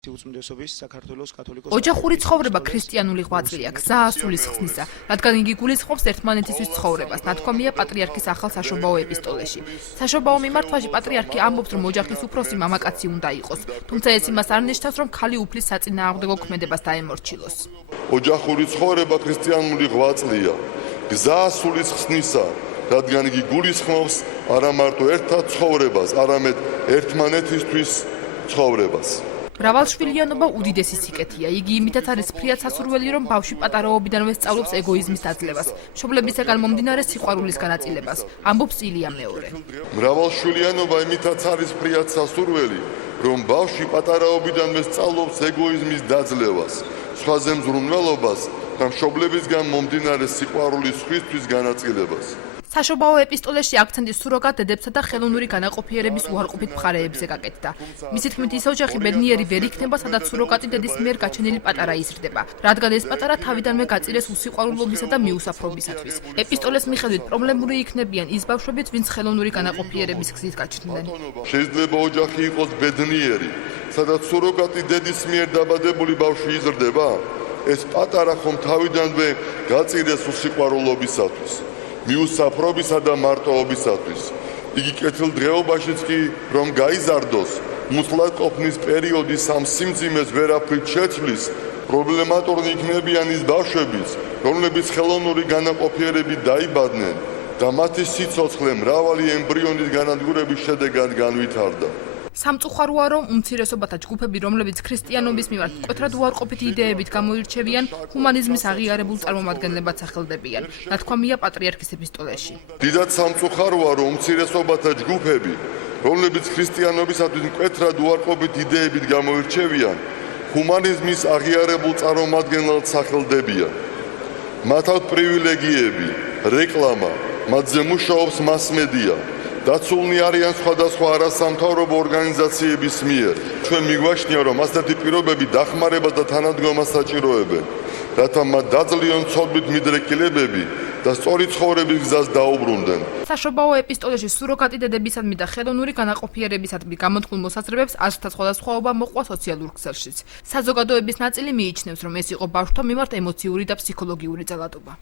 ოჯახური ცხოვრება ქრისტიანული ღვაწლია, გზა ასულის ხსნისა, რადგან იგი გულისხმობს ერთმანეთისთვის ცხოვრებას, ნათქვამია პატრიარქის ახალ საშობაო ეპისტოლეში. საშობაო მიმართვაში პატრიარქი ამბობს, რომ ოჯახის უფროსი მამაკაცი უნდა იყოს, თუმცა ეს იმას არ ნიშნავს, რომ ქალი უფლის საწინააღმდეგო ქმედებას დაემორჩილოს. ოჯახური ცხოვრება ქრისტიანული ღვაწლია, გზა ასულის ხსნისა, რადგან იგი გულისხმობს არა მარტო ერთად ცხოვრებას, არამედ ერთმანეთისთვის ცხოვრებას. მრავალშვილიანობა უდიდესი სიკეთეა. იგი იმითაც არის ფრიად სასურველი, რომ ბავშვი პატარაობიდანვე სწავლობს ეგოიზმის დაძლევას, მშობლებისაგან მომდინარე სიყვარულის განაწილებას, ამბობს ილია მეორე. მრავალშვილიანობა იმითაც არის ფრიად სასურველი, რომ ბავშვი პატარაობიდანვე სწავლობს ეგოიზმის დაძლევას, სხვაზე მზრუნველობას და მშობლებისგან მომდინარე სიყვარულის სხვისთვის განაწილებას. საშობაო ეპისტოლეში აქცენტი სუროგატ დედებსა და ხელოვნური განაყოფიერების უარყოფით მხარეებზე გაკეთდა. მისი თქმით, ის ოჯახი ბედნიერი ვერ იქნება, სადაც სუროგატი დედის მიერ გაჩენილი პატარა იზრდება, რადგან ეს პატარა თავიდანვე გაწირეს უსიყვარულობისა და მიუსაფრობისათვის. ეპისტოლეს მიხედვით პრობლემური იქნებიან ის ბავშვებიც, ვინც ხელოვნური განაყოფიერების გზით გაჩნდნენ. შეიძლება ოჯახი იყოს ბედნიერი, სადაც სუროგატი დედის მიერ დაბადებული ბავშვი იზრდება, ეს პატარა ხომ თავიდანვე გაწირეს უსიყვარულობისათვის. მიუსაფრობისა და მარტოობისათვის. იგი კეთილ დღეობაშიც კი რომ გაიზარდოს, მუსლადყოფნის პერიოდის ამ სიმძიმეს ვერაფრით შეცვლის, პრობლემატურნი იქნებიან ის ბავშვებიც, რომლებიც ხელოვნური განაყოფიერებით დაიბადნენ და მათი სიცოცხლე მრავალი ემბრიონის განადგურების შედეგად განვითარდა. სამწუხაროა, რომ უმცირესობათა ჯგუფები, რომლებიც ქრისტიანობის მიმართ მკვეთრად უარყოფითი იდეებით გამოირჩევიან, ჰუმანიზმის აღიარებულ წარმომადგენლებად სახელდებიან, ნათქვამია პატრიარქის ეპისტოლეში. დიდად სამწუხაროა, რომ უმცირესობათა ჯგუფები, რომლებიც ქრისტიანობისათვის მკვეთრად უარყოფით იდეებით გამოირჩევიან, ჰუმანიზმის აღიარებულ წარმომადგენლად სახელდებიან. მათ აქვთ პრივილეგიები, რეკლამა, მათზე მუშაობს მასმედია. დაცულნი არიან სხვადასხვა არასამთავრობო ორგანიზაციების მიერ. ჩვენ მიგვაჩნია, რომ ასეთი პირობები დახმარებას და თანადგომას საჭიროებენ, რათა მათ დაძლიონ ცოდვით მიდრეკილებები და სწორი ცხოვრების გზას დაუბრუნდნენ. საშობაო ეპისტოლეში სუროგატი დედებისადმი და ხელოვნური განაყოფიერებისადმი გამოთქმულ მოსაზრებებს აზრთა სხვადასხვაობა მოყვა სოციალურ ქსელშიც. საზოგადოების ნაწილი მიიჩნევს, რომ ეს იყო ბავშვთა მიმართ ემოციური და ფსიქოლოგიური ძალადობა.